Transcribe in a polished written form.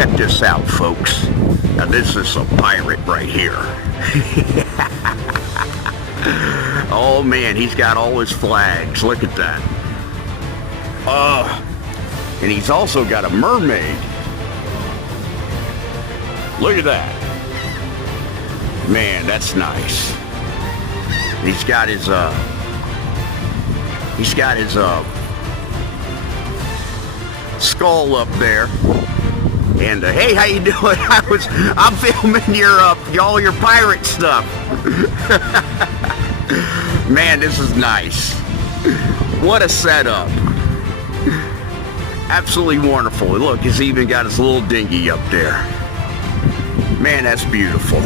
check this out, folks. Now this is a pirate right here. Oh man, he's got all his flags. Look at that. And he's also got a mermaid. Look at that. Man, that's nice. He's got his skull up there. And hey, how you doing? I'm filming all your pirate stuff. Man, this is nice. What a setup. Absolutely wonderful. Look, he's even got his little dinghy up there. Man, that's beautiful.